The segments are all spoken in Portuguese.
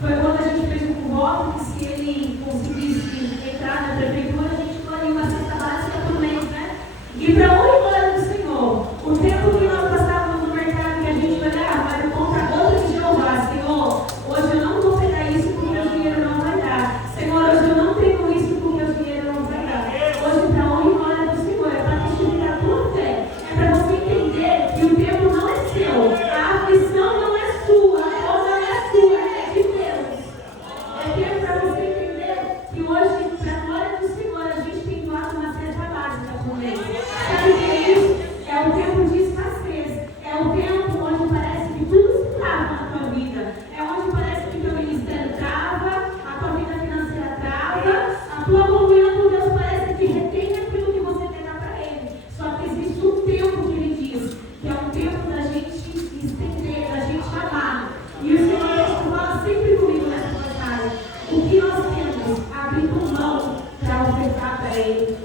Foi quando a gente fez um voto que se ele conseguisse entrar na prefeitura, a gente faria uma cesta básica por mês, né? E para honra e glória do Senhor, o tempo que nós passávamos no mercado, que a gente olhava, vai comprar outra de Jeová, Senhor, hoje eu não vou pegar isso porque o dinheiro não vai dar. Senhor, hoje eu não tenho isso porque o dinheiro não vai dar. Hoje, para honra e glória do Senhor, é para testificar a tua fé. É para você entender que o tempo não é seu, a aflição não é sua, a dor não é sua, é de Deus. É tempo para você entender que hoje, para a glória do Senhor, a gente tem doado uma cesta básica por mês. Sabe o que é isso? É o tempo de escassez. É o tempo onde parece que tudo se trava na tua vida. É onde parece que teu ministério trava, a tua vida financeira trava, a tua comunhão com Deus parece que retém aquilo que você quer dar para Ele. Só que existe um tempo que Ele diz, que é um tempo da gente estender, da gente amar. E o Senhor fala sempre comigo nessa passagem. O que nós temos abrindo mão para ofertar para Ele?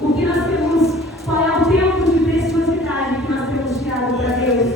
O que nós temos, qual é o tempo de preciosidade que nós temos tirado para Deus?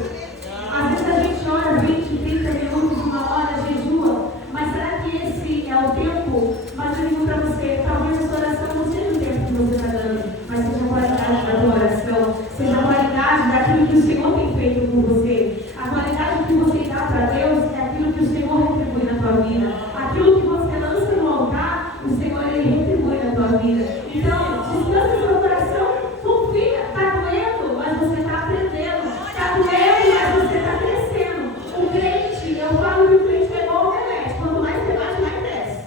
Às vezes a gente ora 20, 30 minutos, uma hora, jejua, mas será que esse é o tempo? Mas eu digo para você, talvez a sua oração não seja o tempo que você está dando, mas seja a qualidade da tua oração, seja a qualidade daquilo que o Senhor tem feito por você. A qualidade que você dá para Deus é aquilo que o Senhor retribui na tua vida. Aquilo que você lança no altar, o Senhor Ele retribui na tua vida. Então, descansa seu coração, confia, está doendo, mas você está aprendendo. Está doendo, mas você está crescendo. O crente, eu falo que o crente é igual o remédio. Quanto mais você bate, mais cresce.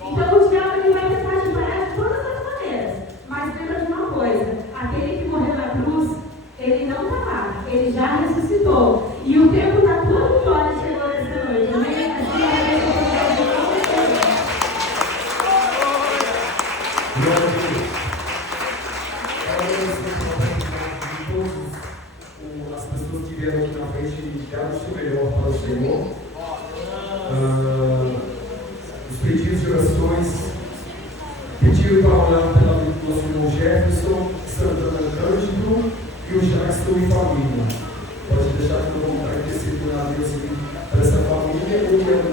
Então, o diabo ele vai tentar te parar de todas as maneiras. Mas lembra de uma coisa, aquele que morreu na cruz, ele não está lá, ele já ressuscitou. E o tempo da tua vitória chegou nessa noite. Amém? Assim é a bênção de Deus não acontecer. Glória a Deus. As pessoas que vieram aqui na frente deram o seu melhor para o Senhor. Os pedidos de orações pediram para orar pelo nosso irmão Jefferson, Santana Cândido e o Jackson e família. Pode deixar que eu vou agradecido a Deus por essa família. Eu quero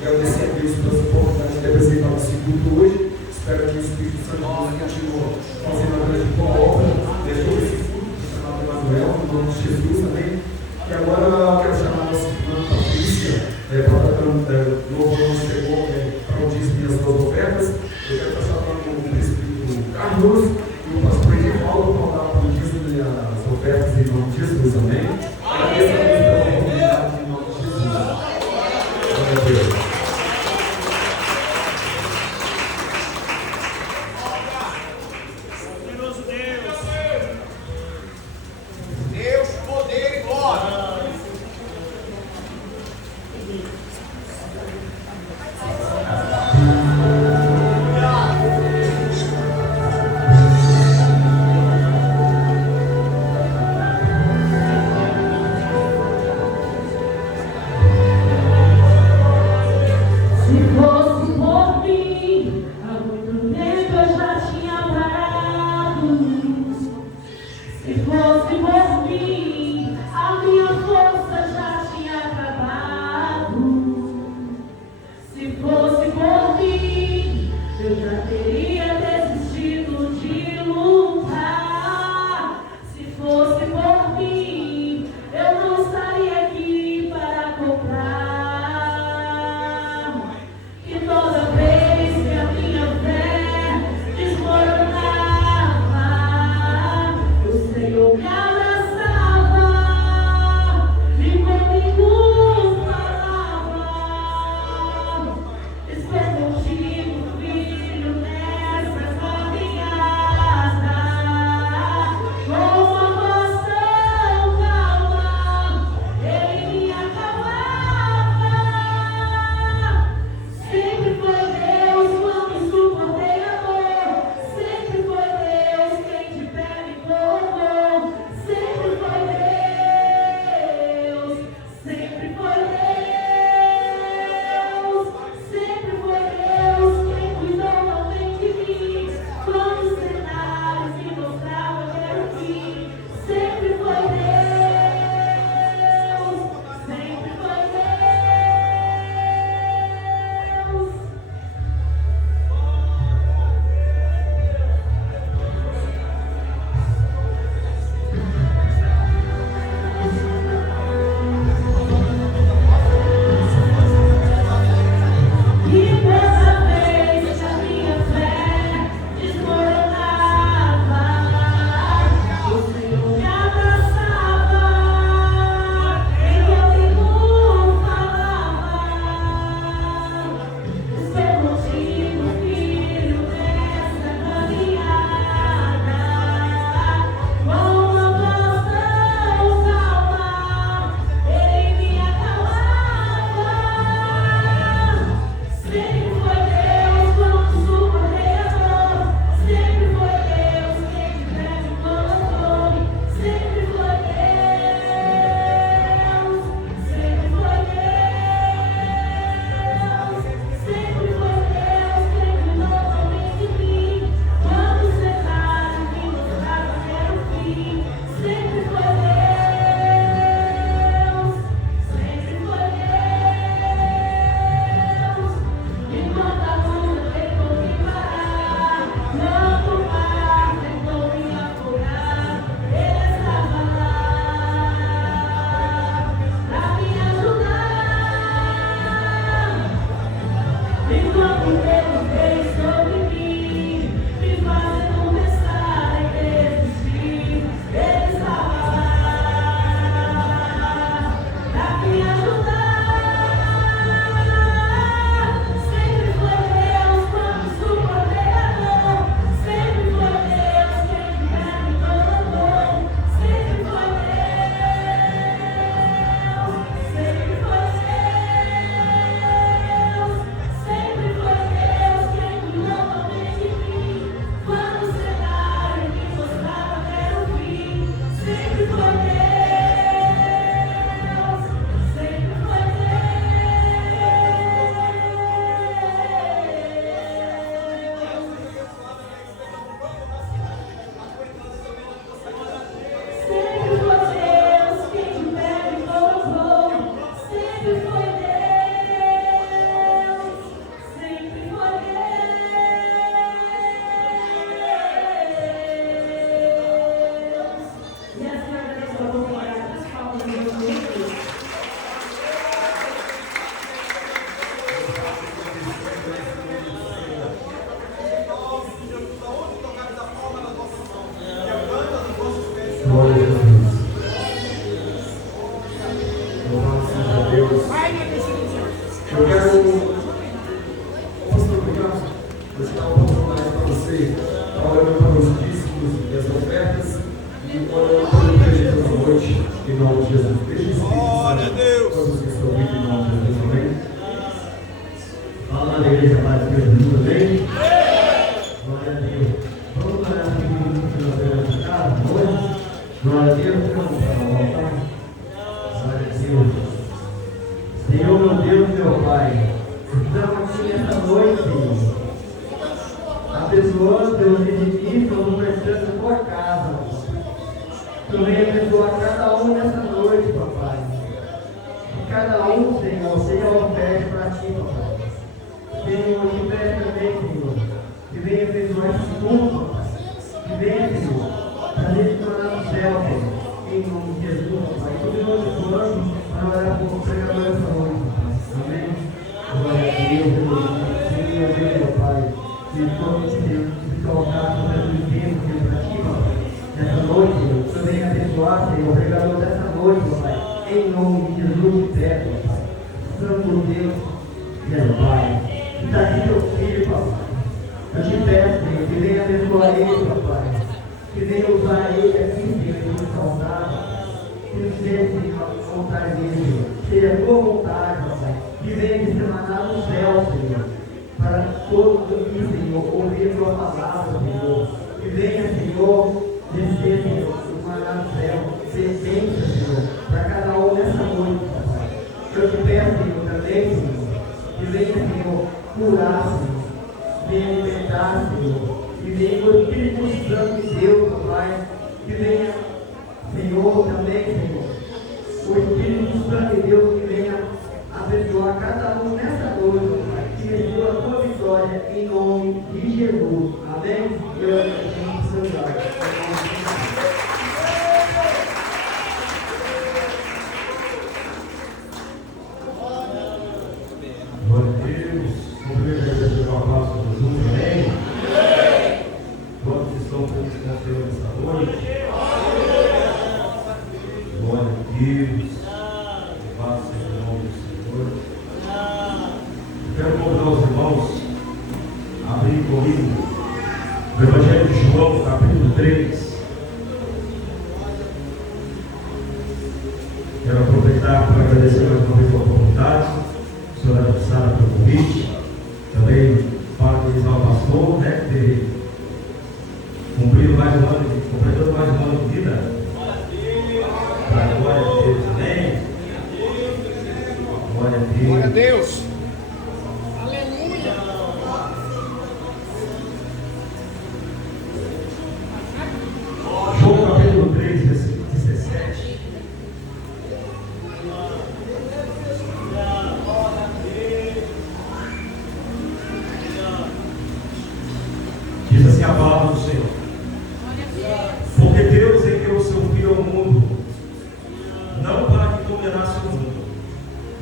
agradecer a Deus pela oportunidade de apresentar o segundo hoje. Espero que o Espírito Santo continue fazendo a grande boa obra. Deixou esse fruto chamado Emanuel, no nome de Jesus, amém? E agora eu quero chamar a nossa irmã Patrícia, para o novo ano chegou, para o dízimo e as duas ofertas. Eu quero estar chamando o presbítero Carlos e o pastor Edivaldo para dar para o dízimo e as ofertas em nome de Jesus, amém? Agradeço a Deus pela oportunidade em nome de Jesus. Glória a Deus.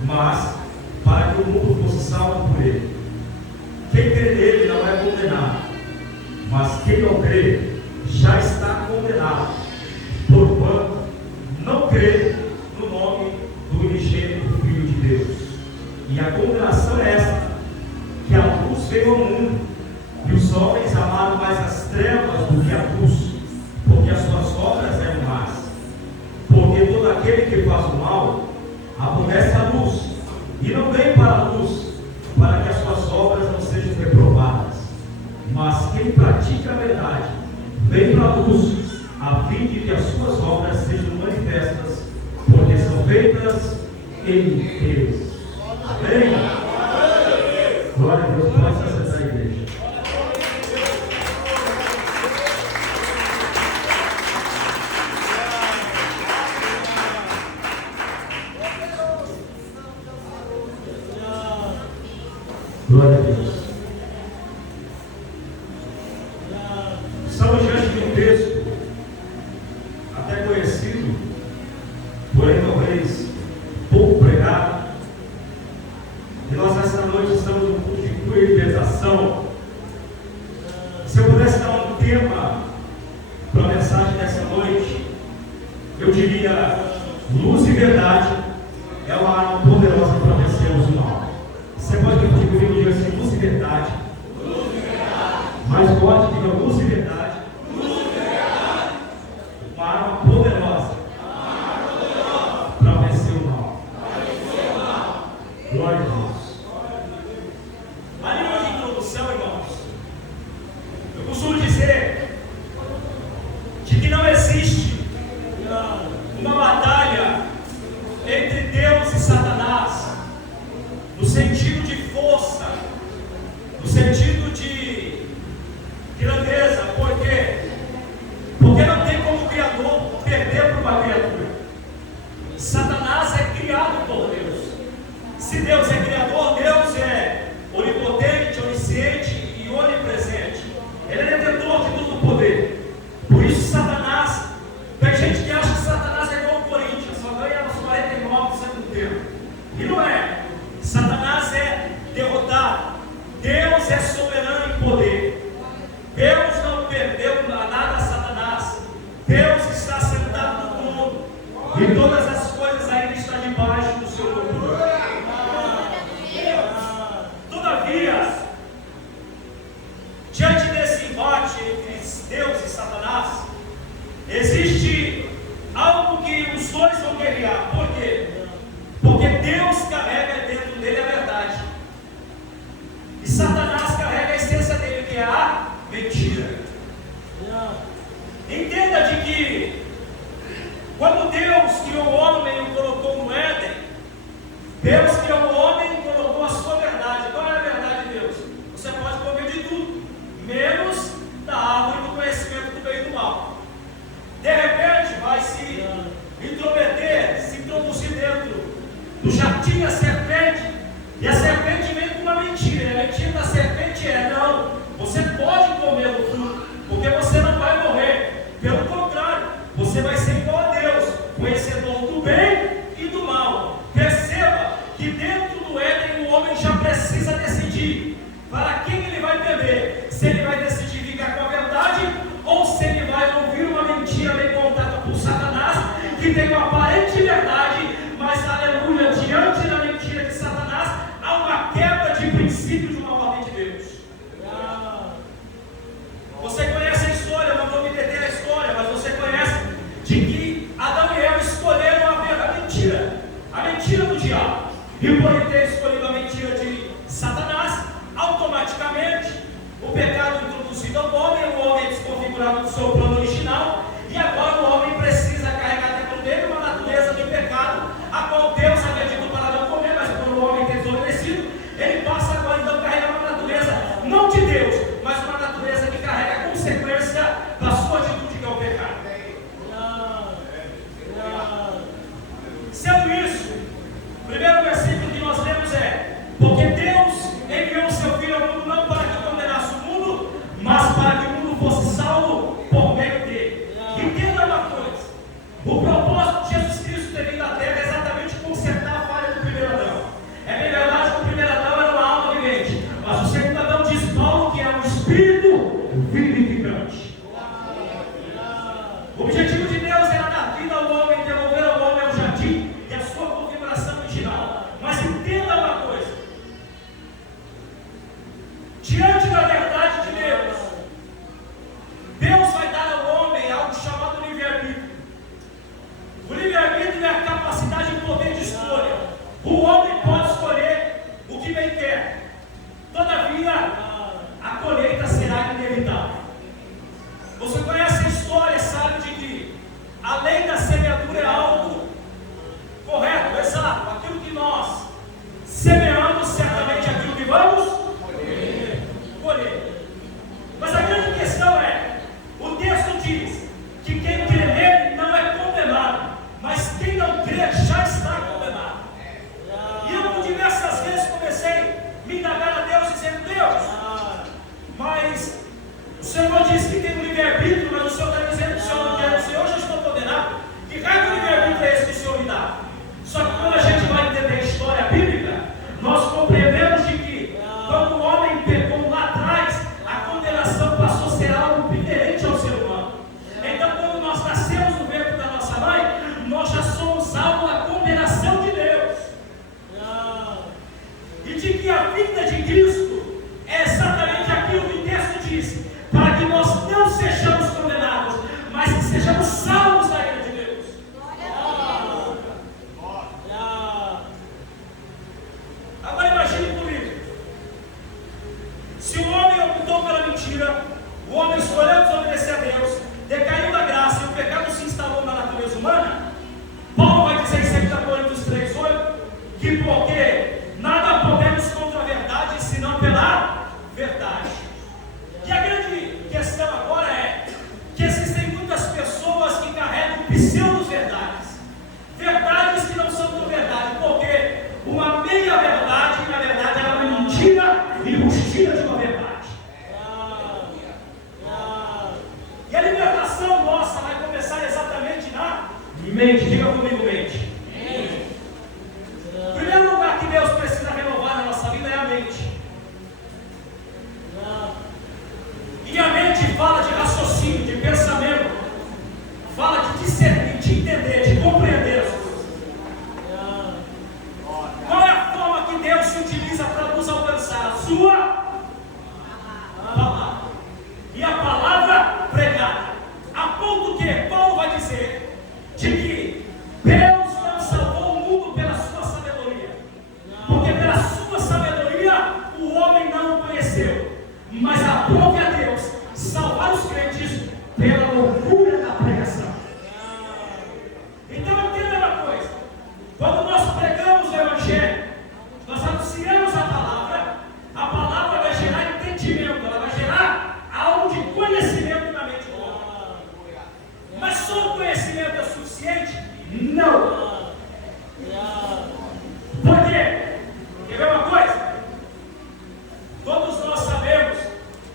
mas para que o mundo fosse salvo por ele. quem crê nele não é condenado, mas quem não crê já está condenado, porquanto não crê no nome do unigênito Filho de Deus. E a condenação é esta, que a luz veio ao mundo, e os homens amaram mais as trevas do que a luz, porque as suas obras eram más. Porque todo aquele que faz o mal aborrece a luz, e não vem para a luz, para que as suas obras não sejam reprovadas. Mas quem pratica a verdade vem para a luz, a fim de que as suas obras sejam manifestas, porque são feitas em Deus. Amém? Glória a Deus. Pode se acessar a igreja. Glória a Deus. Estamos diante de um texto até conhecido, porém talvez pouco pregado. E nós nessa noite estamos no culto de cura e libertação. Se eu pudesse dar um tema para a mensagem dessa noite, eu diria: luz e verdade é uma arma poderosa para vencermos o mal. Você pode repetir comigo e dizer assim: luz e verdade. Luz e verdade. Mais forte, diga: luz e verdade. Luz e verdade. Uma arma poderosa. Para vencer o mal. Glória a Deus. A língua de introdução, irmãos, eu costumo dizer de que não existe uma batalha entre Deus e Satanás, no sentido de força, no sentido de grandeza. Por quê? Porque não tem como o Criador perder para uma criatura. Satanás é criado por Deus. Se Deus é criador, Deus é onipotente, onisciente e onipresente. Ele é detentor de todo o poder. Por isso Satanás, tem gente que acha que Satanás é igual ao Corinthians, só ganha nos 49% do tempo. E não é. Satanás é derrotado. Deus é soberano em poder. Deus não perdeu nada a Satanás. Deus está sentado no trono, e todas as coisas ainda estão debaixo do seu controle. Todavia, diante desse embate entre Deus e Satanás, existe algo que os dois vão guerrear. Por quê? Porque Deus carrega dentro dele a verdade, e Satanás carrega a essência dele, que é a mentira. Entenda de que quando Deus criou o homem e o colocou no Éden, Deus criou o homem e colocou a sua verdade. Qual é a verdade de Deus? Você pode comer de tudo, menos da árvore do conhecimento do bem e do mal. De repente vai se intrometer, se introduzir dentro do jardim a serpente, e a serpente vem com uma mentira. E a mentira da serpente é: não, você pode comer o fruto, porque você não vai morrer. Pelo contrário, você vai ser igual a Deus, conhecedor do bem e do mal. Perceba que dentro do Éden o homem já precisa decidir para quem ele vai beber. Se ele vai decidir ficar com a verdade, ou se ele vai ouvir uma mentira bem contada por Satanás, que tem uma aparente verdade, mas aleluia, diante da mentira de Satanás há uma quebra de princípio de uma ordem de Deus. Você conhece a história, não vou me deter na história, mas você conhece de que Adão e Eva escolheram a mentira do diabo. E por ele ter escolhido a mentira de Satanás, automaticamente o pecado introduzido ao homem, o homem é desconfigurado do seu plano original, e agora o homem precisa carregar dentro dele uma natureza de pecado, a qual Deus havia dito para não comer, mas por o homem ter desobedecido, ele passa agora então a carregar uma diante da verdade de Deus, Deus vai dar ao homem algo chamado livre-arbítrio. O livre-arbítrio é a capacidade e poder de escolha. O homem pode escolher o que bem quer. Todavia, a colheita será inevitável. Você conhece a história, sabe de que a lei da semeadura é algo correto, exato. Aquilo que nós semeamos, certamente aquilo que vamos colher. Mas a grande questão é, o texto diz que quem crê nele não é condenado, mas quem não crê já está condenado. E eu por diversas vezes comecei a me indagar a Deus, dizendo: Deus, mas o Senhor disse que tem um livre-arbítrio, mas o Senhor está dizendo que o Senhor não quer, o Senhor já está condenado. Que raio de livre-arbítrio é esse que o Senhor me dá? Só que quando a gente vai entender a história bíblica, nós compreendemos de que quando o homem pecou lá atrás, a condenação passou a ser algo inerente ao ser humano. Então, quando nós nascemos no ventre da nossa mãe, nós já somos alvo da condenação de Deus. E de que a vida de Cristo é exatamente aquilo que o texto diz, para que nós não sejamos condenados, mas que sejamos salvos da ira de Deus. Agora imagine comigo, se o homem optou pela mentira, o homem escolheu desobedecer a Deus, decaiu da graça e o pecado se instalou na natureza humana, Paulo vai dizer em 2 Coríntios 3:8 que porque nada podemos contra a verdade, senão pela verdade. E a grande questão agora é que existem muitas pessoas que carregam pseudo-verdades, verdades que não são tão verdade, porque uma meia-verdade, na verdade, é uma mentira embustida de uma verdade. E a libertação nossa vai começar exatamente na mente. Diga comigo, mente. O primeiro lugar que Deus precisa renovar na nossa vida é a mente. E a mente fala de raciocínio, de pensamento, fala de discernir, de entender, de compreender as coisas. Qual é a forma que Deus se utiliza para nos alcançar? A sua palavra. E a palavra pregada. A ponto que Paulo vai dizer de que Deus não salvou o mundo pela sua sabedoria, porque pela sua sabedoria o homem não o conheceu, mas aprove a Deus salvar os crentes pela loucura da pregação. Então entenda uma coisa: quando nós pregamos o Evangelho, nós anunciamos a palavra vai gerar entendimento, ela vai gerar algo de conhecimento na mente do homem. Mas só o conhecimento é suficiente? Não. Por quê? Quer ver uma coisa? Todos nós sabemos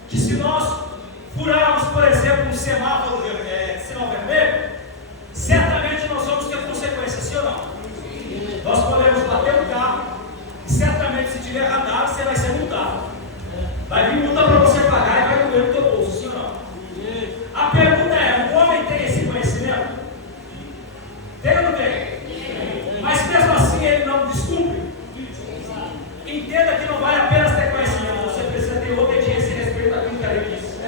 que se nós furarmos, por exemplo, um semáforo, sinal vermelho, certamente nós vamos ter consequências, sim ou não? Nós podemos bater o carro e certamente, se tiver radar, você vai ser multado. Vai vir multa para você pagar e vai doer no teu bolso, sim ou não? A pergunta é: o homem tem esse conhecimento? Tem ou não tem? Mas mesmo assim ele não descumpre. Entenda que não vale apenas ter conhecimento, você precisa ter obediência e respeito àquilo que ele diz.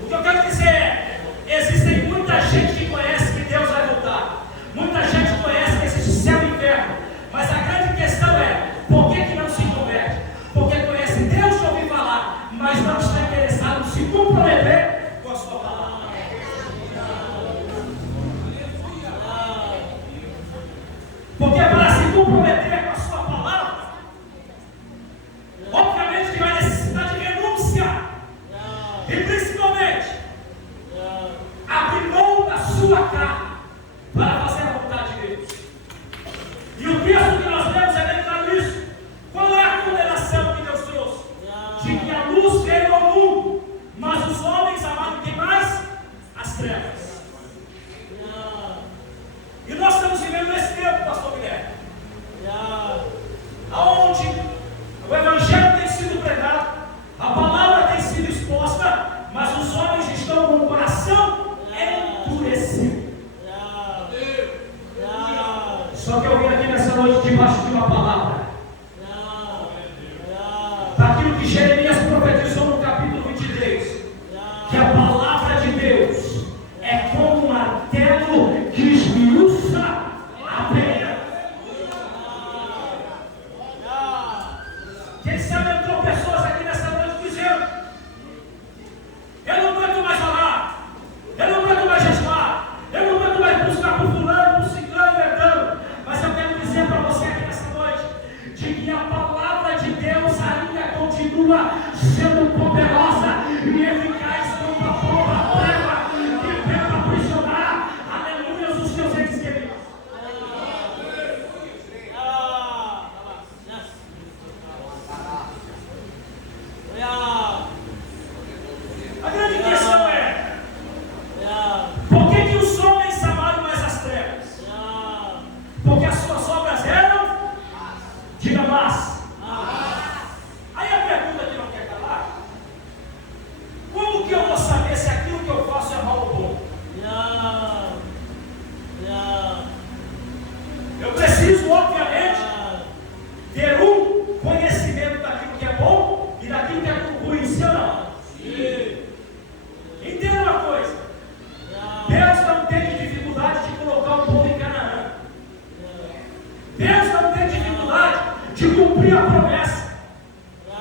O que eu quero dizer é: existem muita gente que conhece que Deus vai voltar, muita gente conhece que existe céu e inferno, mas a grande questão é: por que não se converte? Porque conhece Deus de ouvir falar, mas não está interessado em se comprometer com a sua palavra. Porque para se comprometer com a sua palavra, obviamente que vai necessitar de renúncia. E principalmente, abrir mão da sua carne para fazer a vontade de Deus. E o texto que nós lemos é bem claro nisso. daquilo que Jeremias profetizou no capítulo 23, que a palavra de Deus é como um martelo que esmiuça a pedra. Quem sabe entrou pessoas aqui nessa noite dizendo: eu não aguento mais orar, eu não aguento mais jejuar, eu não aguento mais buscar por fulano, por ciclano, verdano. Mas eu quero dizer para você aqui nessa noite, de que a palavra de Deus ainda continua sendo poderosa e eficaz como a bomba prega que tenta aprisionar, aleluia, os seus entes queridos. A grande questão é: por que os homens amaram mais as trevas? Porque as suas obras eram, diga más. Aí a pergunta que não quer calar: como que eu vou saber se aquilo que eu faço é mal ou bom? Eu preciso, obviamente, ter um conhecimento daquilo que é bom e daquilo que é ruim, sim ou não? Entenda uma coisa: Deus não tem dificuldade de colocar o povo em Canaã. Deus não tem dificuldade de cumprir a promessa.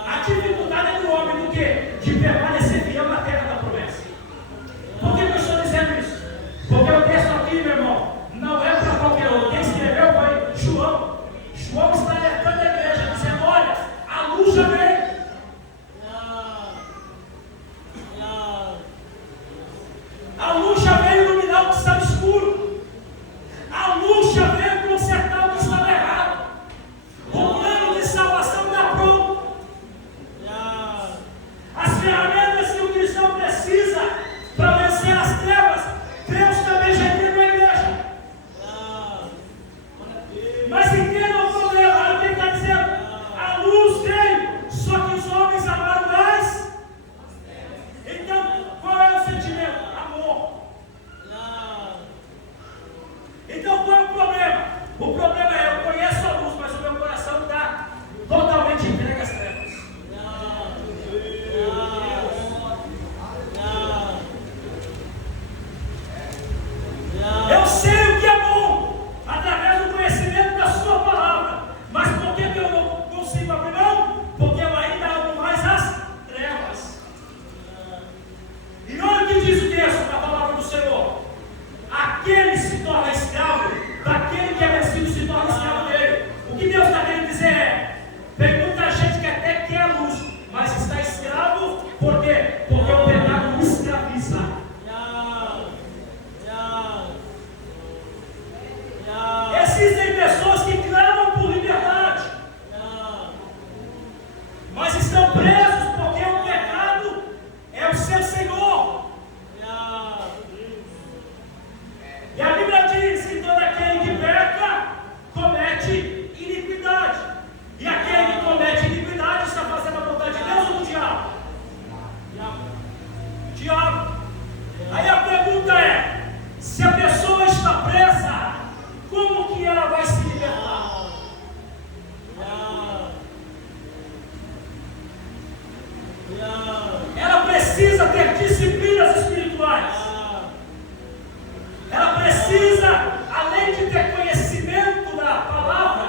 A dificuldade é do homem do quê? De permanecer fiel na terra da promessa. Por que eu estou dizendo isso? Porque o texto aqui, meu irmão, não é para qualquer um. Quem escreveu foi João. João está alertando a igreja, dizendo: olha, a luz já veio. A luz já veio iluminar o que estava escuro. A luz já veio consertar o que estava errado. O plano de salvação está pronto. As ferramentas que o cristão precisa para vencer as trevas, Deus também já entregou a igreja. Mas entenda o problema, olha o que ele está dizendo. A luz veio, só que os homens amaram mais. Então, qual é o sentimento? Amor. Então, qual é o problema? O problema é: eu conheço a luz, mas o meu coração está totalmente entregue às trevas. Eu sei o que é bom através do conhecimento da sua palavra. Mas por que eu não consigo abrir mão? Porque eu ainda amo mais as trevas. E olha o que diz o texto da palavra do Senhor: aquele se torna escravo daquele que é vencido, se torna escravo dele. O que Deus está querendo dizer é: tem muita gente que até quer a luz, mas está escravo. Por quê? Porque o pecado o escraviza. Existem pessoas que clamam por liberdade, mas estão presos porque o pecado é o seu senhor. E a Bíblia diz que todo aquele que peca comete iniquidade. E aquele que comete iniquidade está fazendo a vontade de Deus ou do diabo? Diabo. Aí a pergunta é: se a pessoa está presa, como que ela vai se libertar? Ela precisa ter disciplinas espirituais. Ela precisa, além de ter conhecimento da palavra,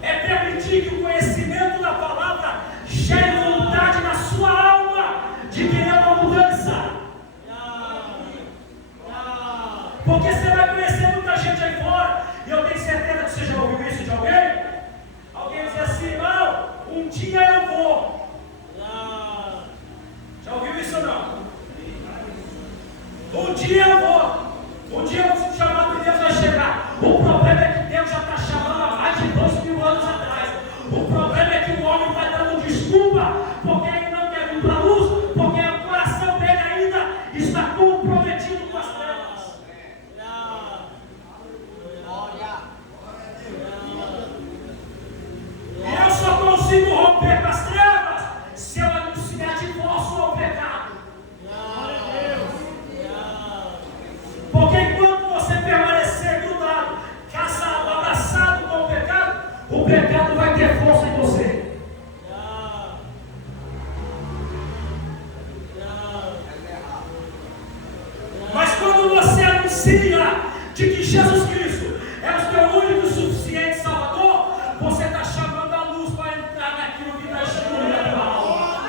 é permitir que o conhecimento da palavra gere vontade na sua alma de querer uma mudança. Porque você vai conhecer muita gente aí fora, e eu tenho certeza que você já ouviu isso de alguém. Alguém diz assim: irmão, um dia eu vou. Já ouviu isso ou não? Um dia eu vou. Um dia o chamado de Deus vai chegar. O problema é que Deus já está chamando há mais de 2.000 anos atrás. O problema é que o homem está dando desculpa porque ele não quer vir para a luz, porque o coração dele ainda está comprometido com as trevas. E eu só consigo romper com as trevas se eu anunciar de divórcio ao pecado. Porque enquanto você permanecer grudado, casado, abraçado com o pecado vai ter força em você. Jesus Cristo é o teu único e suficiente Salvador, você está chamando a luz para entrar naquilo que está escuro na tua alma.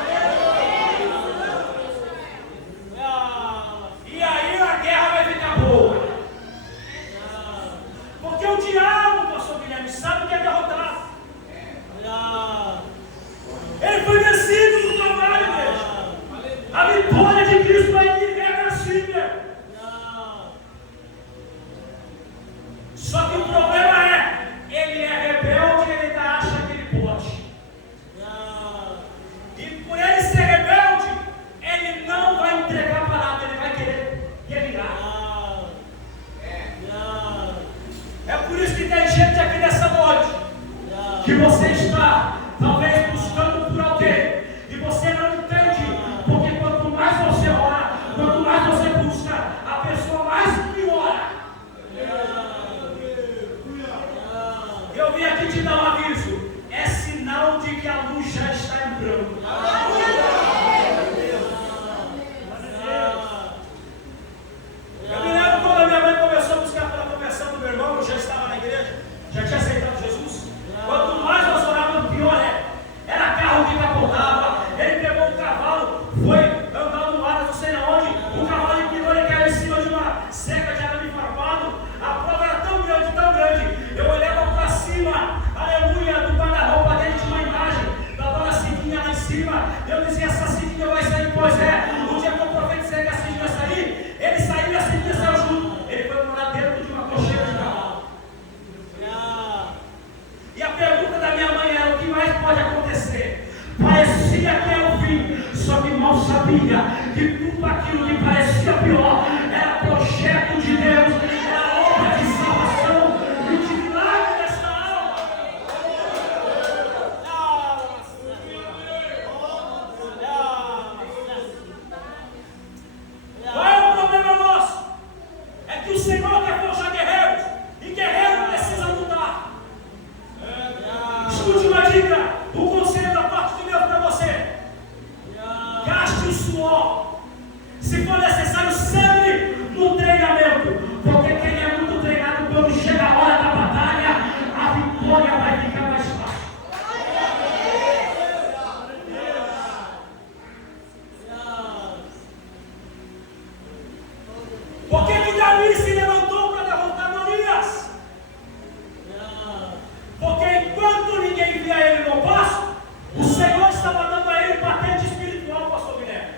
E aí a guerra vai ficar boa. Porque o diabo, pastor Guilherme, sabe que é derrotado. Ele foi vencido no Calvário, igreja. A vitória de Cristo vai vir é vencida. Só que o problema é, ele é rebelde e ele ainda acha que ele pode. E por ele ser rebelde, ele não vai entregar a palavra, ele vai querer guerrear. É por isso que tem gente aqui nessa noite, que você está talvez buscando por alguém, e você não entende, porque quanto mais você ora, quanto mais você busca, a pessoa mais piora. Eu vim aqui te dar um aviso, é sinal de que a luz já está entrando. Eu me lembro quando a minha mãe começou a buscar pela conversão do meu irmão, eu já estava na igreja, já tinha aceitado Jesus. Quanto mais nós orávamos, pior é. Era carro que capotava, ele pegou um cavalo, foi andando lá, não sei aonde, o cavalo empilhou, ele caiu em cima de uma cerca de arame farpado. A prova era tão grande. Eu olhava para cima, aleluia, do guarda-roupa dele tinha uma imagem da dona Cidinha lá em cima. Eu dizia, essa Cidinha vai sair, pois é. O dia que eu profetizei que a Cidinha ia sair, ele saiu e a Cidinha saiu junto. Ele foi morar dentro de uma cocheira de cavalo. E a pergunta da minha mãe era, o que mais pode acontecer? Parecia que era o fim, só que mal sabia que tudo aquilo que parecia pior era projeto de Deus, era obra de salvação e de milagre dessa alma. Qual é o problema nosso? É que o Senhor quer forjar guerreiros, e guerreiro precisa lutar. Escute uma dica, o conselho da parte de Deus para você: gaste o suor, se for necessário, sangue no treinamento, porque quem é muito treinado, quando chega a hora da batalha, a vitória vai ficar mais fácil. Por que Davi se levantou para derrotar Golias? Porque enquanto ninguém via ele no passo, o Senhor estava dando a ele patente espiritual, pastor Guilherme.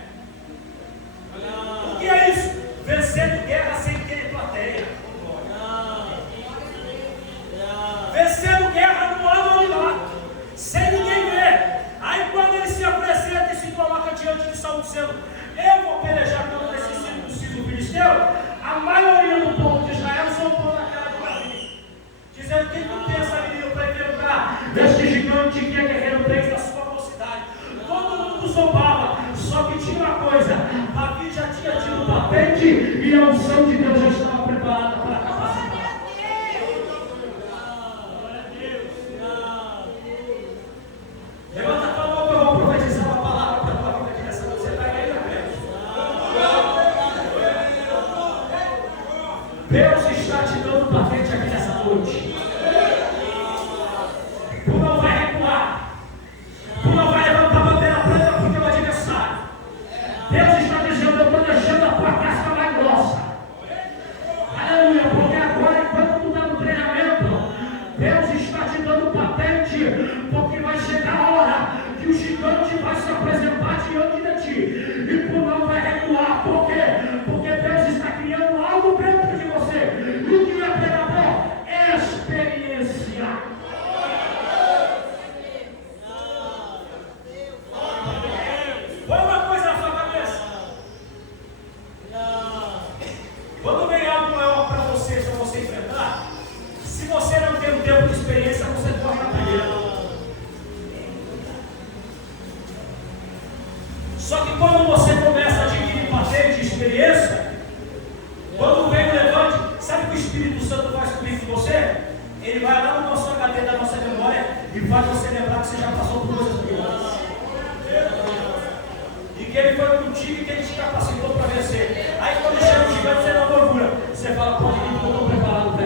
O que é isso? Vencendo guerra sem ter plateia. Vencendo guerra no ano, sem ninguém ver. Aí quando ele se apresenta e se coloca diante de Saul dizendo, eu vou pelejar contra esse circunciso filisteu, a maioria do povo de Israel soltou na cara de Davi, dizendo, quem tu pensa, menino, para enfrentar este gigante que é guerreiro desde a sua mocidade? Todo mundo zombava, só que tinha uma coisa, Davi já tinha tido patente e a unção de Deus já estava preparada para capacitar. Levanta a tua mão que eu vou profetizar uma palavra para a tua vida aqui nessa noite. Você está aí na frente. Deus está te dando patente aqui nessa noite. Tu não vai recuar. Tu não vai levantar a bandeira branca porque o adversário. Deus está dizendo, eu estou deixando a tua casca mais grossa. Aleluia, porque agora, enquanto tu está no treinamento, Deus está te dando patente, porque vai chegar a hora que o gigante vai se apresentar diante de ti. E tu não vai recuar. Por quê? Porque Deus está criando algo dentro de você. E o que é pregador? Experiência. Põe uma coisa na sua cabeça. Quando vem algo maior para você, para você enfrentar, se você não tem um tempo de experiência, você corre na primeira. Só que quando você começa a adquirir patente de experiência, quando vem o levante, sabe o que o Espírito Santo faz comigo com você? Ele vai lá no nosso HD da nossa memória e faz você lembrar que você já passou por coisas piores. E que ele foi contigo e que ele te capacitou para vencer. Aí quando chega o gigante, você não murmura. Você fala, pode ir, porque eu estou preparado para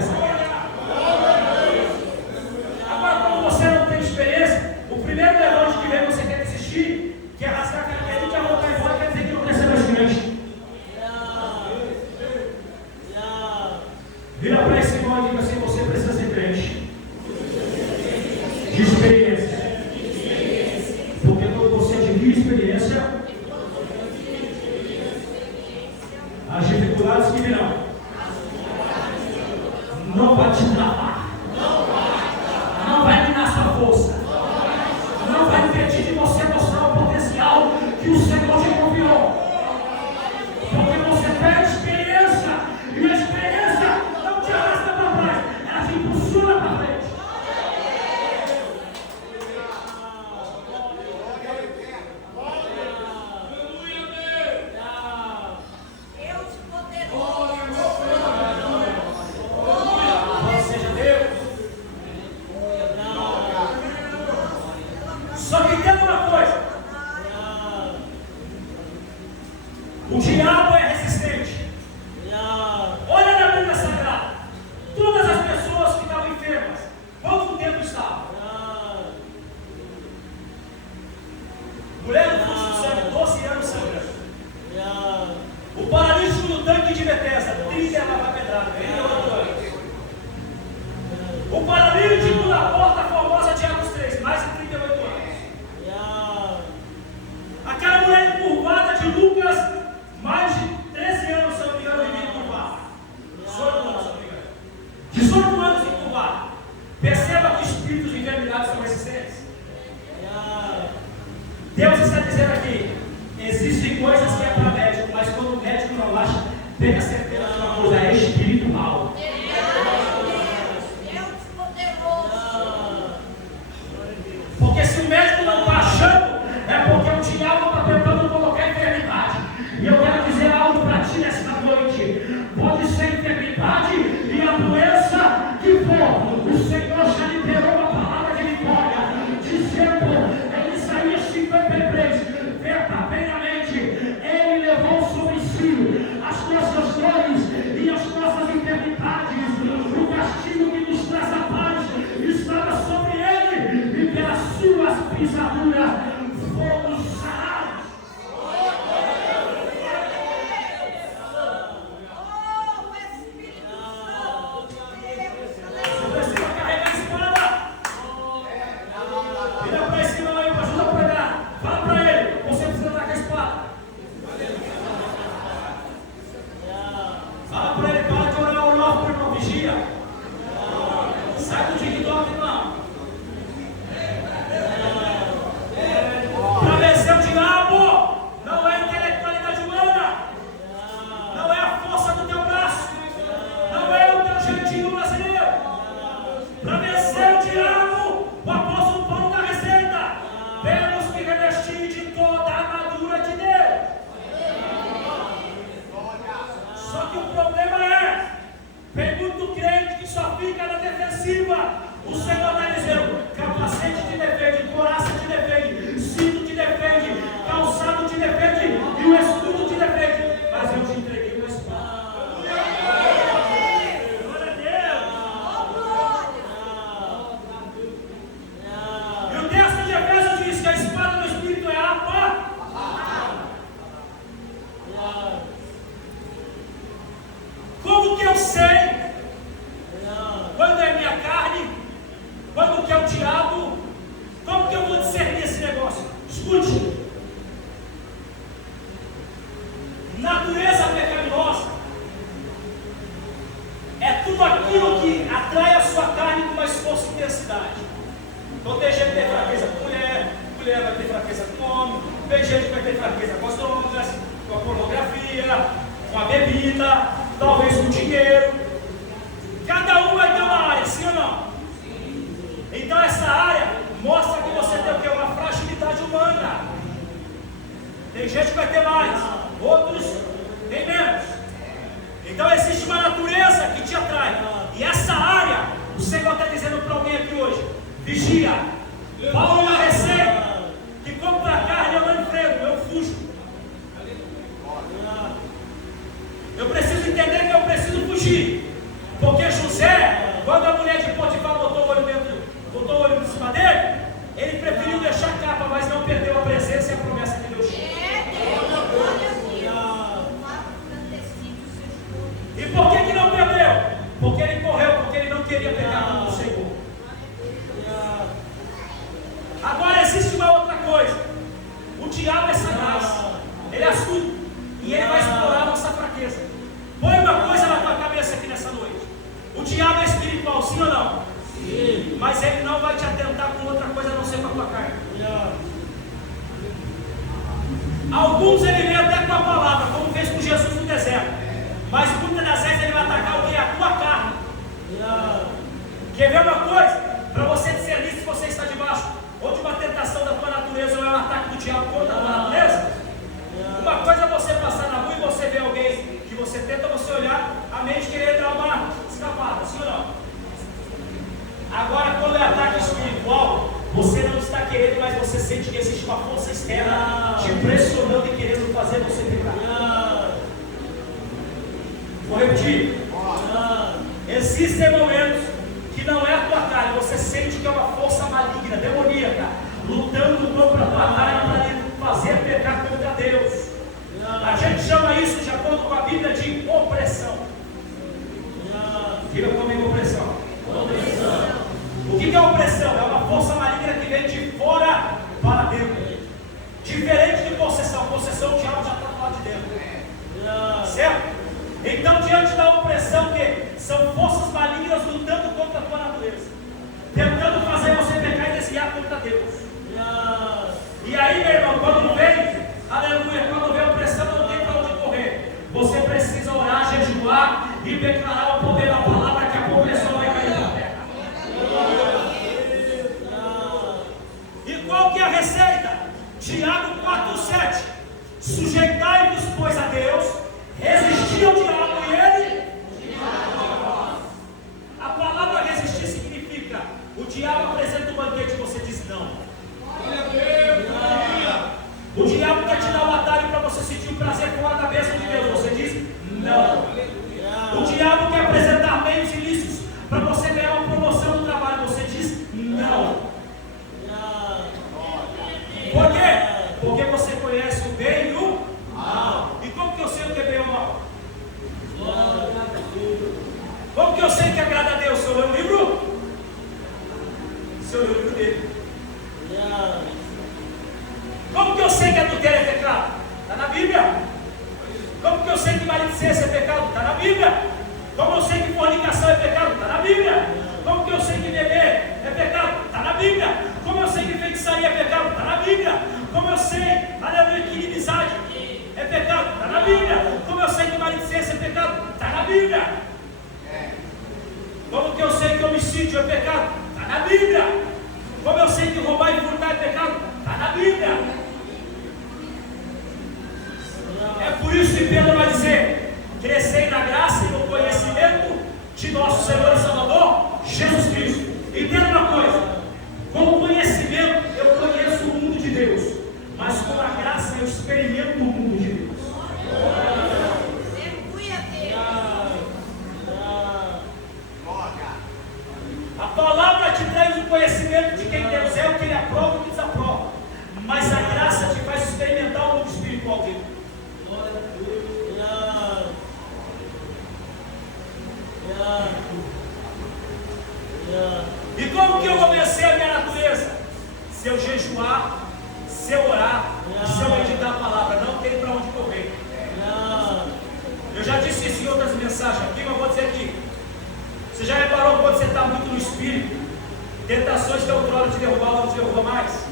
Só que tem uma coisa. O diabo é resistente. Olha na Bíblia Sagrada. Todas as pessoas que estavam enfermas, quanto tempo estavam? Mulher do fluxo do sangue, 12 anos sangrando. O paralítico do tanque de Betesda, 30 lava pedrada, 38 anos. O paralítico da porta formosa de Atos 3, mais de 38 anos. Aquela mulher encurvada de Lucas, mais de 13 anos, se eu não me engano, vivia encurvada. 18 anos, se eu não me engano. 18 anos encurvada. Perceba que espíritos de enfermidade são resistentes. Deus está dizendo aqui, existem coisas que é para médico, mas quando o médico não acha, tenha certeza que uma coisa é espiritual. Porque se o médico não está achando, é porque o diabo está tentando colocar enfermidade. E eu quero dizer algo para ti nesta noite. Pode ser enfermidade e a doença que for. O Senhor já liberou uma palavra de vitória, dizendo em Isaías 53, verdadeiramente, Ele levou sobre si as nossas dores e as nossas enfermidades. O castigo que nos traz a paz estava sobre Ele, e pelas suas pisaduras fomos sarados. Você precisa carregar a espada. Vira para esse irmão aí, ajuda a pregar. Fala para ele, você precisa estar com a espada. Fala para ele, para de orar o novo, irmão, vigia. Sai do TikTok, irmão. Para vencer o diabo, não é intelectualidade humana, não é a força do teu braço, não é o teu jeitinho brasileiro. Para vencer o diabo, o apóstolo Paulo dá receita: temos que revestir de toda a armadura de Deus. Só que o problema é, tem muito crente que só fica na defensiva. O Senhor está dizendo: capacete te defende, coraça te defende, cinto te defende, calçado te defende e o escudo te defende. Mas eu te entreguei uma espada. Glória a Deus. E o texto de Efésios diz que a espada do Espírito é a palavra. Como que eu sei quando é minha carne, quando que é o diabo? Como que eu vou discernir esse negócio? Escute. Natureza pecaminosa é tudo aquilo que atrai a sua carne com mais força e intensidade. Então tem gente que tem fraqueza com mulher, mulher vai ter fraqueza com homem, tem gente que vai ter fraqueza com as drogas, com a pornografia, com a bebida, talvez com o dinheiro. Cada um vai ter uma área, sim ou não? Então essa área mostra que você tem o quê? Uma fragilidade humana. Tem gente que vai ter mais, outros tem menos. Então existe uma natureza que te atrai. E essa área, o Senhor está dizendo para alguém aqui hoje: vigia. Paulo na receita que como para a carne eu não enfrento, eu fujo. Eu preciso entender que eu preciso fugir. Porque José, quando a mulher de Potifar botou o olho em cima dele, ele preferiu deixar a capa, mas não perdeu a presença e a promessa que Deus tinha. E por que não perdeu? Porque ele correu, porque ele não queria pegar a mão do Senhor. Agora existe uma outra coisa. O diabo é sagaz, ele é astuto e ele vai explorar a nossa fraqueza. Põe uma coisa na tua cabeça aqui nessa noite: o diabo é espiritual, sim ou não? Sim. Mas ele não vai te atentar com outra coisa a não ser com a tua carne. Alguns ele vem até com a palavra, como fez com Jesus no deserto. Mas muitas das vezes ele vai atacar o que? A tua carne. Quer ver uma coisa? Para você discernir se você está debaixo ou de uma tentação da tua natureza ou é um ataque do diabo contra a tua natureza. Uma coisa é você passar na rua e você ver alguém que você tenta você olhar, a mente querer dar uma escapada, sim ou não? Agora, quando é ataque espiritual, você não está querendo, mas você sente que existe uma força externa te pressionando e querendo fazer você pecar. Vou repetir. Existem momentos que não é a tua carne, você sente que é uma força maligna, demoníaca, lutando contra a tua carne para te fazer pecar contra Deus. A gente chama isso, de acordo com a Bíblia, de opressão. Diga comigo, opressão. O que é opressão? É uma força maligna que vem de fora para dentro. Diferente de possessão. Possessão, o diabo já está do lado de dentro. Certo? Então, diante da opressão, que são forças malignas lutando contra a tua natureza, tentando fazer você pecar e desviar contra Deus. E aí, meu irmão, quando vem, aleluia, quando vem a opressão, não tem para onde correr. Você precisa orar, jejuar e declarar o poder da palavra, que a opressão vai cair na terra. E qual que é a receita? Tiago 4,7: sujeitai-vos, pois, a Deus, resistir ao diabo e ele. A palavra resistir significa: o diabo apresenta um banquete e você diz não. O diabo quer te dar um atalho para você sentir o prazer fora da bênção de Deus, você diz não. O diabo quer apresentar meios ilícitos para você ganhar uma promoção no trabalho, você diz não. Por quê? Porque você conhece o bem e o mal. E como que eu sei o que é bem ou mal? Como que eu sei que agrada a Deus? Se eu ler o livro? Se eu ler o livro dele. Como que eu sei que adultério é pecado? Está na Bíblia. Como que eu sei que maledicência é pecado? Está na Bíblia. Como eu sei que fornicação é pecado? Está na Bíblia. Como que eu sei que beber é pecado? Está na Bíblia. Como eu sei que feitiçaria é pecado? Está na Bíblia. Como eu sei, aleluia, que inimizade é pecado? Está na Bíblia. Como eu sei que maledicência é pecado? Está na Bíblia. Como que eu sei que homicídio é pecado? Está na Bíblia. Como eu sei que roubar e furtar é pecado? Está na Bíblia. É por isso que Pedro vai dizer: crescei na graça e no conhecimento de nosso Senhor e Salvador Jesus Cristo. E tem uma coisa: com o conhecimento eu conheço o mundo de Deus, mas com a graça eu experimento o mundo de Deus. A palavra te traz o conhecimento de quem Deus é, o que Ele aprova e o que desaprova, mas a graça te faz experimentar o mundo espiritual dele. E como que eu vou vencer a minha natureza? Se eu jejuar, se eu orar, se eu meditar a palavra, não tem para onde correr. Eu já disse isso em outras mensagens aqui, mas vou dizer aqui. Você já reparou quando você está muito no espírito? Tentações que outrora te derrubavam, não te derruba mais.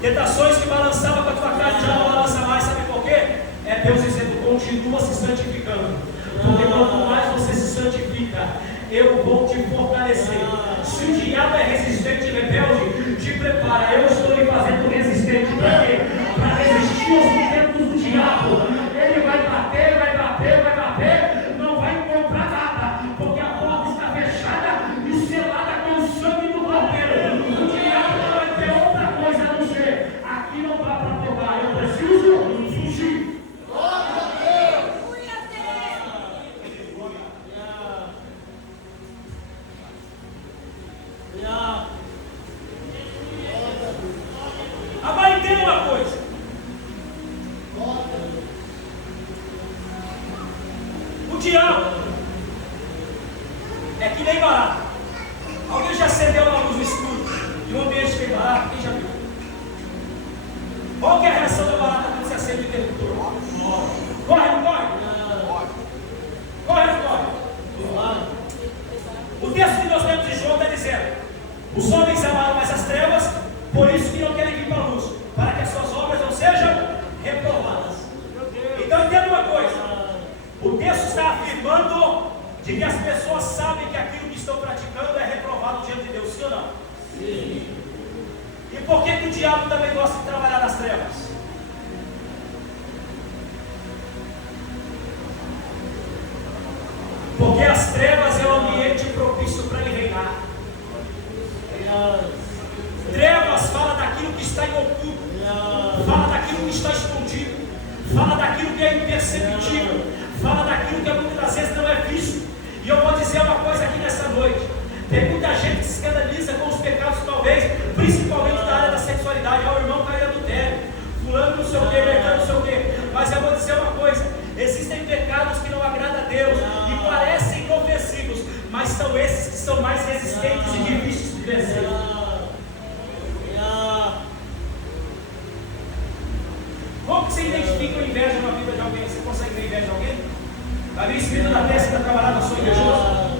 Tentações que balançavam com a tua carne já não balança mais, sabe por quê? É Deus dizendo: continua se santificando, porque quanto mais você se santifica, eu vou te fortalecer. Se o diabo é resistente e rebelde, te prepara, eu estou lhe fazendo resistente. Para quê? Para resistir aos intentos do diabo. Ele vai bater, vai bater, vai bater, não vai encontrar nada, porque a porta está fechada e selada com o sangue do cordeiro. O diabo não vai ter outra coisa a não ser: aqui não dá para tocar, eu preciso fugir. Agora entenda uma coisa: o diabo é que nem barato. Alguém já acendeu uma luz no escuro e um ambiente bem barato? Quem já viu? Qual que é a reação da barata quando você acende o interruptor? Corre, não corre? Corre, não corre? O texto que nós lemos de João está dizendo: os homens amaram mais as trevas, por isso que não querem vir para a luz, para que as suas obras não sejam reprovadas. Então entenda uma coisa: o texto está afirmando de que as pessoas sabem que aquilo que estão praticando é reprovado diante de Deus, sim ou não? Sim. E por que o diabo também gosta de trabalhar nas trevas? Porque as trevas é o ambiente propício para ele reinar. Trevas está em oculto, fala daquilo que está escondido, fala daquilo que é imperceptível, fala daquilo que muitas das vezes não é visto. E eu vou dizer uma coisa aqui nessa noite: tem muita gente que se escandaliza com os pecados, talvez, principalmente da área da sexualidade. O irmão caiu no adultério, fulano não sei o que, mercado não sei o que. Mas eu vou dizer uma coisa: existem pecados que não agradam a Deus e parecem inofensivos, mas são esses que são mais resistentes e difíceis de vencer. Como que você identifica a inveja na vida de alguém? Você consegue ver inveja de alguém? Havia escrito na testa da camarada: sou invejoso.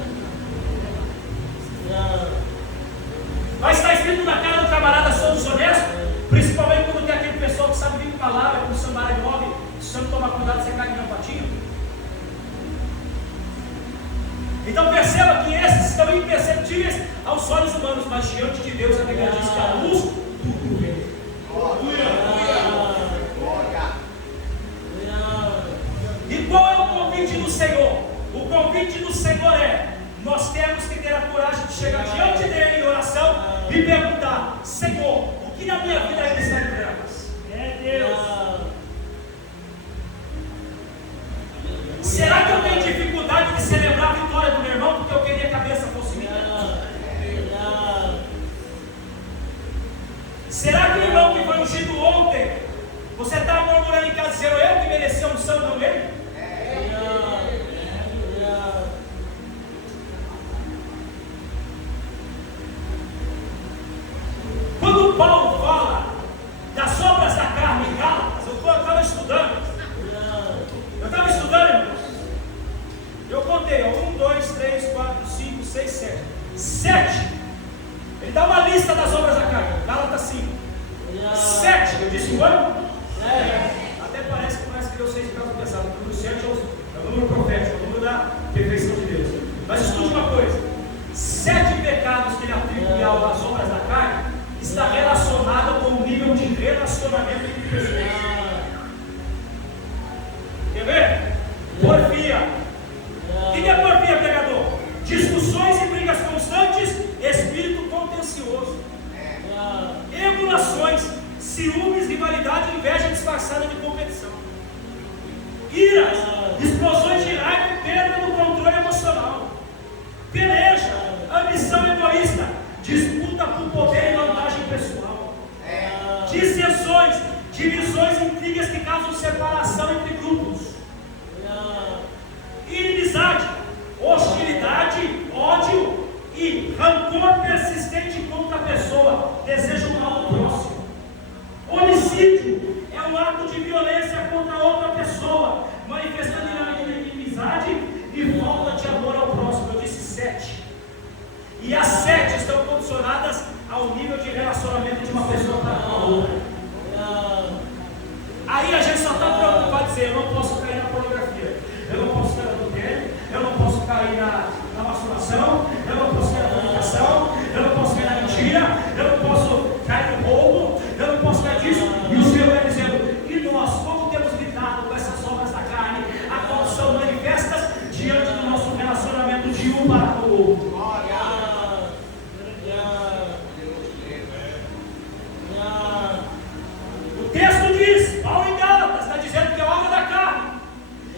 Mas está escrito na cara do camarada: sou desonesto. Principalmente quando tem aquele pessoal que sabe vir com palavra, com samara de homem, precisando tomar cuidado, você cai no meu patinho. Então perceba que esses estão imperceptíveis aos olhos humanos, mas diante de Deus a Bíblia diz que a luz tudo vê. E qual é o convite do Senhor? O convite do Senhor é: nós temos que ter a coragem de chegar diante dele em oração e perguntar: Senhor, o que na minha vida ainda está em trevas? É Deus. Será que eu tenho dificuldade de celebrar a vitória do meu irmão porque eu queria que a cabeça fosse minha? Será que o irmão que foi ungido ontem, você está murmurando em casa dizendo: eu que mereci a unção, não ele? Quando Paulo fala das obras da carne em Gálatas, eu estava estudando. Irmãos. Eu contei: 1, 2, 3, 4, 5, 6, 7. 7. Ele dá uma lista das obras da carne. Gálatas 5. 7. Eu disse: quanto? Até parece que Deus fez de causa pesada. O número 7 é o número profético, é o número da perfeição de Deus. Mas escute uma coisa: 7 pecados que ele atribui às obras da carne está relacionado com o nível de relacionamento entre pessoas. Quer ver? Porfia. O que é porfia, pregador? Discussões e brigas constantes, espírito contencioso, emulações, ciúmes, rivalidade, inveja disfarçada de competição, iras, explosões de raiva e perda do controle emocional, peleja, ambição egoísta, disputa por poder e vantagem pessoal, dissensões, divisões, intrigas que causam separação entre grupos, inimizade, hostilidade, ódio e rancor persistente contra a pessoa, desejo mal ao próximo. Homicídio é um ato de violência contra outra pessoa, manifestando inimizade e falta de amor ao próximo. Eu disse 7. E as 7 estão condicionadas ao nível de relacionamento de uma pessoa para com a outra. Aí a gente só está preocupado em dizer: eu não posso cair na pornografia, eu não posso cair no adultério, eu não posso cair na masturbação, eu não posso cair na comunicação, eu não posso cair na mentira, eu não posso cair no roubo, eu não posso cair disso. E o Senhor vai dizendo: e nós, como temos lidado com essas obras da carne, a qual são manifestas diante do nosso relacionamento de um para com o outro? O texto diz, Paulo em Gálatas está dizendo que é obra da carne.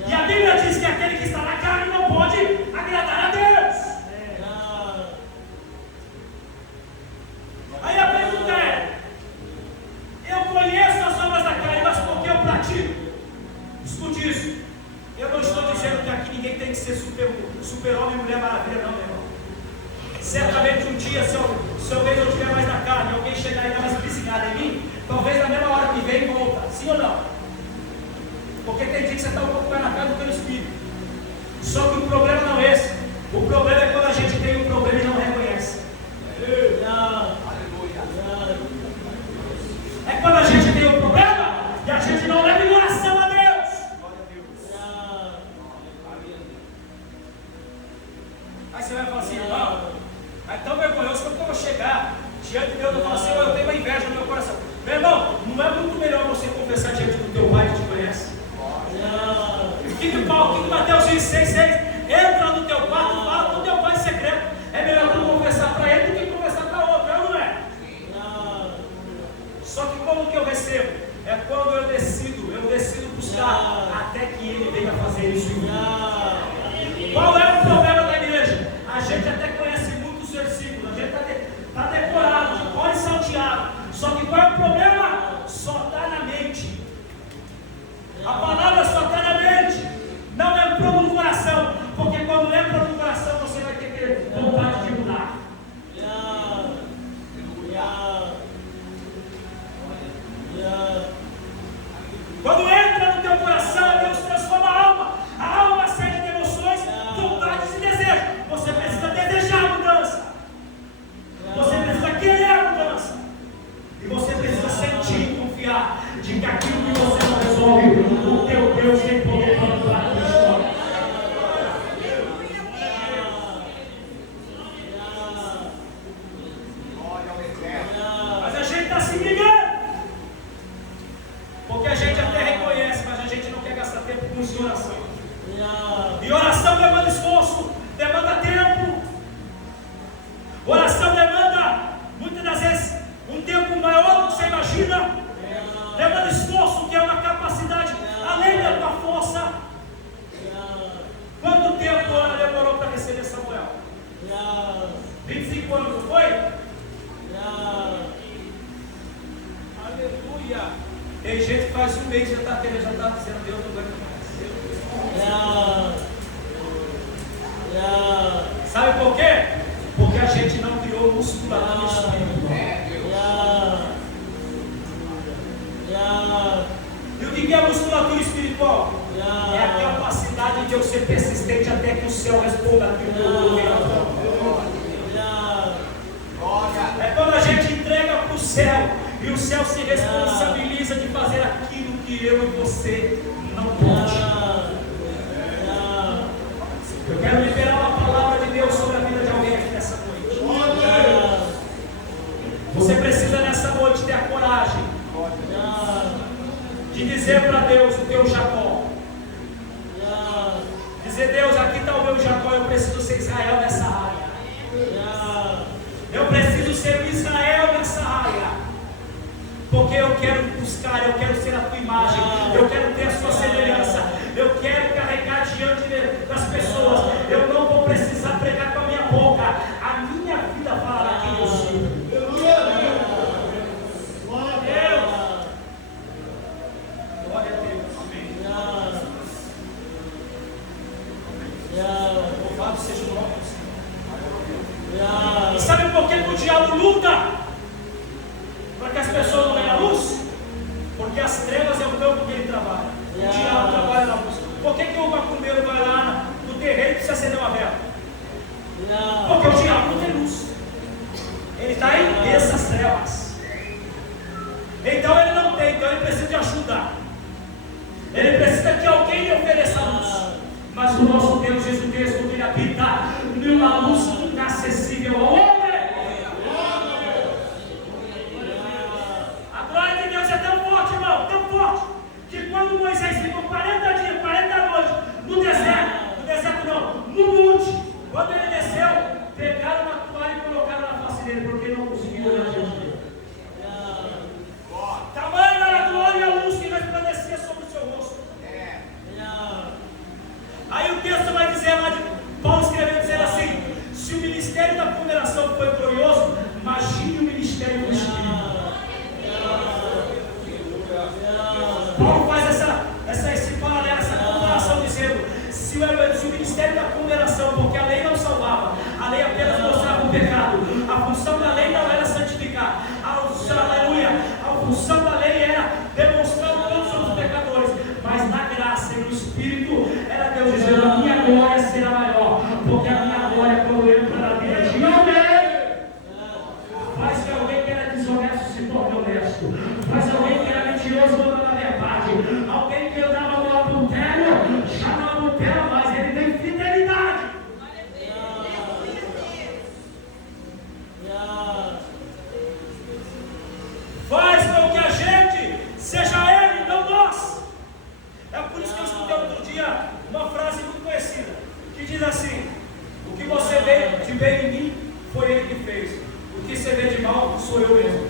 E a Bíblia diz que aquele que está na carne não pode agradar a Deus. Aí a pergunta é: eu conheço as obras da carne, mas por que eu pratico? Escute isso. Eu não estou dizendo que aqui ninguém tem que ser super-homem e mulher maravilha, não, meu irmão. Certamente um dia, se eu ver eu estiver mais na carne, alguém chegar e dar uma espizinhada em mim, talvez na mesma hora que vem, volta. Sim ou não? Porque tem dia que você está um pouco mais na carne do que no espírito. Só que o problema não é esse. O problema é quando a gente tem um problema e não reconhece. É quando a gente tem um problema e a gente não leva em oração a Deus. Aí você vai falar assim: irmão, é tão vergonhoso que eu vou chegar diante de Deus e falar assim: eu tenho uma inveja no meu coração. Meu irmão, não é muito melhor você confessar diante do teu pai que te conhece? O que Mateus diz 6,6? Entra no teu quarto, fala com o teu pai como que eu recebo? É quando eu decido buscar até que Ele venha fazer isso em mim. Qual é o problema da igreja? A gente até conhece muitos versículos, a gente está decorado, de cor e salteado. Só que qual é o problema? Só está na mente. A palavra só está na mente. Não entrou no coração. Porque quando entra no coração, você vai ter vontade de mudar. Quando entra no teu coração, Deus transforma a alma. A alma segue de emoções, vontades e desejos. Você precisa desejar a mudança. Você precisa querer a mudança. E você precisa sentir e confiar de que aquilo que você não resolve, o teu Deus tem poder para mudar a tua história. Mas a gente está se brigando. Porque a gente até reconhece, mas a gente não quer gastar tempo com isso em oração. E oração demanda esforço, demanda tempo. Oração demanda, muitas das vezes, um tempo maior do que você imagina. Demanda esforço, que é uma capacidade além da tua força. Quanto tempo Ana demorou para receber Samuel? 25 anos, não foi? Aleluia! Tem gente que faz um mês já está dizendo: Deus não vai mais. Sabe por quê? Porque a gente não criou musculatura espiritual. E o que é musculatura espiritual? É a capacidade de eu ser persistente até que o céu responda aquilo que eu quero. É quando a gente entrega para o céu e o céu se responsabiliza de fazer aquilo que eu e você não pode. Eu quero liberar uma palavra de Deus sobre a vida de alguém aqui nessa noite. Você precisa nessa noite ter a coragem de dizer para Deus o teu Jacó. Dizer: Deus, aqui está o meu Jacó, eu preciso ser Israel nessa área. Eu preciso ser Israel nessa área. Porque eu quero buscar, eu quero ser a tua imagem, eu quero ter a sua semelhança, eu quero carregar diante das pessoas. Eu não vou precisar pregar com a minha boca, a minha vida falará quem eu sou. Glória a Deus. Glória a Deus. Amém. Louvado seja o nome do Senhor. E sabe por que o diabo luta para que as pessoas não venham à luz? Porque as trevas é o campo que ele trabalha. O diabo trabalha na luz. Por que o macumbeiro vai lá no terreiro e precisa acender uma vela? Porque o diabo não tem luz. Ele está em dessas trevas. Então ele não tem, então ele precisa de ajuda. Ele precisa que alguém lhe ofereça a luz. Mas o nosso Deus, Jesus Cristo, ele habita numa luz inacessível ao homem. A glória de Deus é tão forte, irmão, tão forte, que quando Moisés ficou 40 dias, 40 noites no deserto não, no monte, quando ele desceu, pegaram uma toalha e colocaram na face dele, porque ele não conseguia olhar diante dele. Tamanho era a glória e a luz que resplandecia sobre o seu rosto. Aí o texto vai dizer lá de Paulo escrevendo, dizendo assim: se o ministério da condenação foi glorioso, imagine o ministério do Espírito. Paulo faz esse paralelo, essa comparação, dizendo: se o ministério da condenação, porque a lei não salvava, a lei apenas mostrava o pecado, a função da lei não era santificar, aleluia, a função da lei era demonstrar o quanto somos pecadores, mas na graça e no Espírito era Deus dizendo: a minha glória será maior, porque a minha glória, quando eu entro na vida de alguém, faz que alguém que era desonesto se torne honesto, faz alguém que era mentiroso anda na verdade, alguém que andava no adultério já não adultera mais, ele tem fidelidade. Faz com que a gente seja ele, não nós. É por isso que eu escutei outro dia uma frase muito conhecida, que diz assim: o que você vê de bem em mim foi ele que fez, o que você vê de mal sou eu mesmo.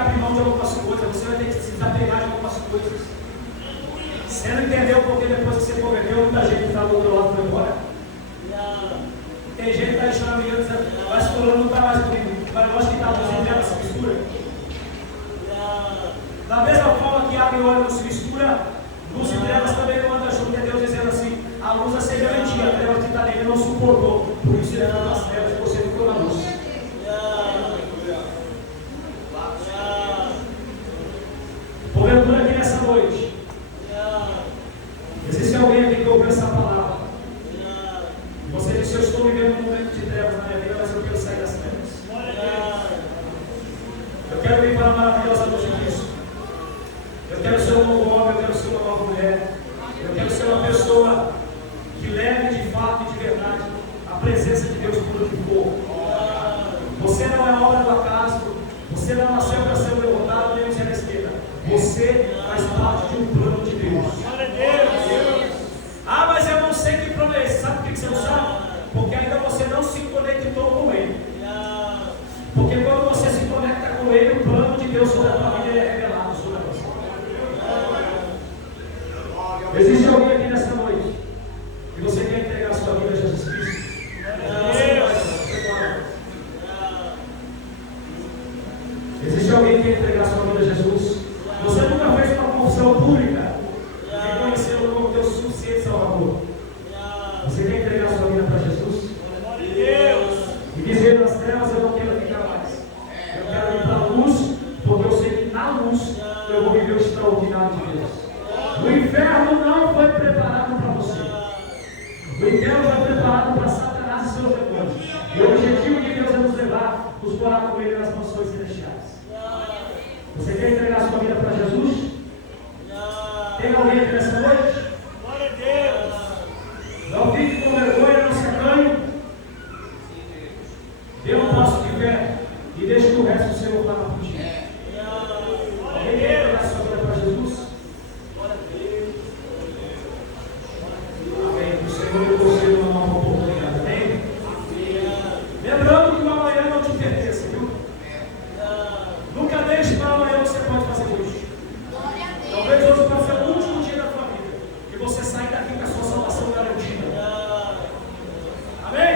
abrir mão de algumas coisas, você vai ter que se desapegar de algumas coisas. Você não entendeu porque depois que você converteu, muita gente está do outro lado foi embora. Tem gente que está deixando a menina dizendo, mas fulano não está mais comigo. Mas eu acho que está luz e treva se mistura. Da mesma forma que água e óleo não se mistura, luz e trevas também não anda junto. É Deus dizendo assim, a luz acende a mentira, a treva que está nele não suportou. Por isso ele ficou nas trevas e você ficou na luz. Porventura aqui nessa noite, existe alguém aqui que ouviu essa palavra. Você disse, eu estou vivendo um momento de trevas na minha vida, mas eu quero sair das trevas. Eu quero vir para a maravilhosa luz de Cristo. Eu quero ser um novo homem, eu quero ser uma nova mulher. Eu quero ser uma pessoa que leve de fato e de verdade a presença de Deus por onde for. Você não é obra do acaso. Você não nasceu para ser um derrotado nem um zero à esquerda. Você faz parte de um plano de Deus. Ah, mas eu não sei que plano é esse. Sabe por que você não sabe? Porque ainda você não se conectou com Ele. Porque quando você se conecta com Ele, o plano de Deus sobre a tua vida é revelado sobre você. Existe alguém aqui nessa noite que você quer entregar a sua vida a Jesus Cristo? Existe alguém que quer entregar a sua vida a Jesus? Você nunca fez uma confissão pública de conhecê-lo como Deus suficiente Salvador. Você quer entregar a sua vida para Jesus? E dizer nas trevas, eu não quero ficar mais. Eu quero ir para a luz, porque eu sei que na luz eu vou viver o extraordinário de Deus. O inferno não foi preparado para você. O inferno foi preparado para Satanás e seus demônios. E o objetivo de Deus é nos levar, nos morar com Ele nas mansões celestiais. Você quer entregar a sua vida para Jesus? Tem alguém aqui nessa noite? Glória a Deus. Não fique com vergonha, não se acanhe. Dê um passo de fé e deixe que o resto do Senhor falar por ti. Alguém quer entregar a sua vida para Jesus? Amém. O Senhor me concedeu uma nova oportunidade. Amém? Lembrando que o amanhã não te pertence, viu? Nunca deixe para amanhã o que você pode fazer hoje. Talvez hoje pode ser o último dia da tua vida. Que você saia daqui com a sua salvação garantida. Amém?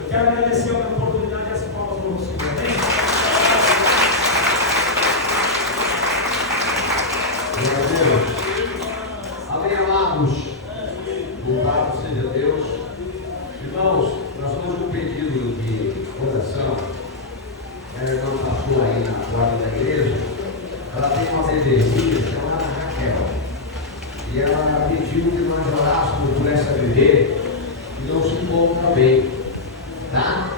Eu quero agradecer a oportunidade e as palmas para você. Amém? Amém, amados. Louvado seja Deus. Irmãos, nós temos um pedido de oração. A irmã passou aí na porta da igreja. Ela tem uma bebezinha chamada Raquel. E ela pediu que nós orássemos por essa bebê que não se encontra bem. Tá?